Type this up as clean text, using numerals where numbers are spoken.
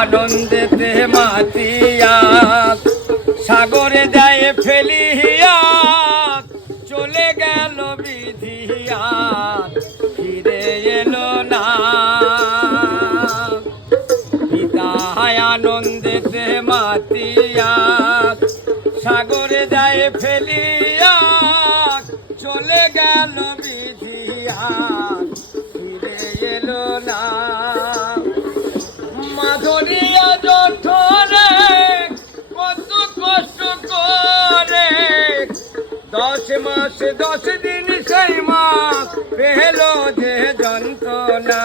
আনন্দেতে মাতিয়া সাগরে যায় ফেলিয়া চলে গেল বিধিয়া ফিরে এলো না পিতা আনন্দেতে মাতিয়া সাগরে যায় ফেলিয়া চলে গেল বিধিয়া ফিরে এলো না মাধুরিয়া জঠরে কত কষ্ট করে 10 মাস 10 দিন সেই মা পেল যে যন্ত্রণা